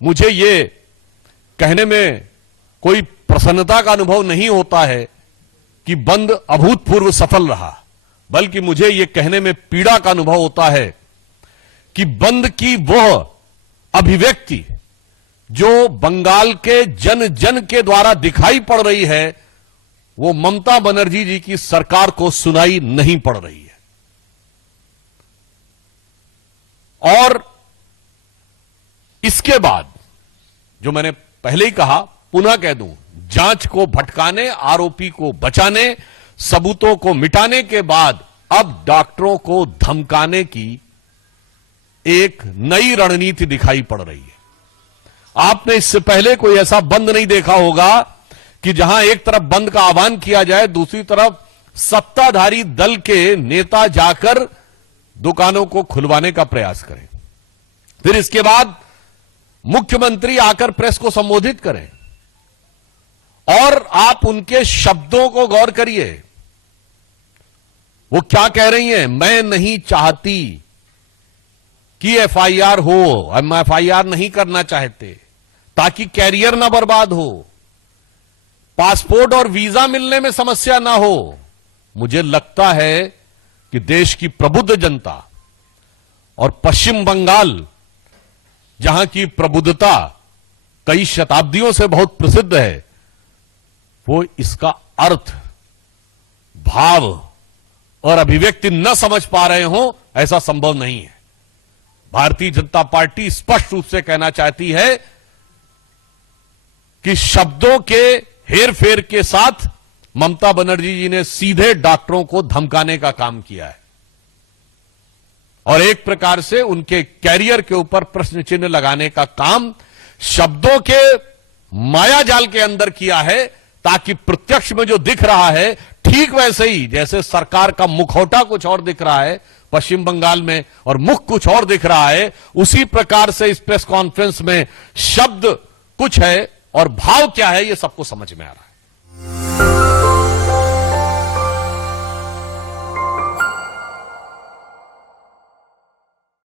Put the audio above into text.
मुझे ये कहने में कोई प्रसन्नता का अनुभव नहीं होता है कि बंद अभूतपूर्व सफल रहा, बल्कि मुझे ये कहने में पीड़ा का अनुभव होता है कि बंद की वह अभिव्यक्ति जो बंगाल के जन जन के द्वारा दिखाई पड़ रही है, वो ममता बनर्जी जी की सरकार को सुनाई नहीं पड़ रही है। और इसके बाद जो मैंने पहले ही कहा, पुनः कह दूं, जांच को भटकाने, आरोपी को बचाने, सबूतों को मिटाने के बाद अब डॉक्टरों को धमकाने की एक नई रणनीति दिखाई पड़ रही है। आपने इससे पहले कोई ऐसा बंद नहीं देखा होगा कि जहां एक तरफ बंद का आह्वान किया जाए, दूसरी तरफ सत्ताधारी दल के नेता जाकर दुकानों को खुलवाने का प्रयास करें, फिर इसके बाद मुख्यमंत्री आकर प्रेस को संबोधित करें और आप उनके शब्दों को गौर करिए। वो क्या कह रही हैं? मैं नहीं चाहती कि एफआईआर हो, हम एफआईआर नहीं करना चाहते ताकि कैरियर ना बर्बाद हो, पासपोर्ट और वीजा मिलने में समस्या ना हो। मुझे लगता है कि देश की प्रबुद्ध जनता और पश्चिम बंगाल, जहां की प्रबुद्धता कई शताब्दियों से बहुत प्रसिद्ध है, वो इसका अर्थ, भाव और अभिव्यक्ति न समझ पा रहे हो, ऐसा संभव नहीं है। भारतीय जनता पार्टी स्पष्ट रूप से कहना चाहती है कि शब्दों के हेरफेर के साथ ममता बनर्जी जी ने सीधे डॉक्टरों को धमकाने का काम किया है और एक प्रकार से उनके कैरियर के ऊपर प्रश्न चिन्ह लगाने का काम शब्दों के मायाजाल के अंदर किया है, ताकि प्रत्यक्ष में जो दिख रहा है, ठीक वैसे ही जैसे सरकार का मुखौटा कुछ और दिख रहा है पश्चिम बंगाल में और मुख कुछ और दिख रहा है, उसी प्रकार से इस प्रेस कॉन्फ्रेंस में शब्द कुछ है और भाव क्या है, ये सबको समझ में आ रहा है।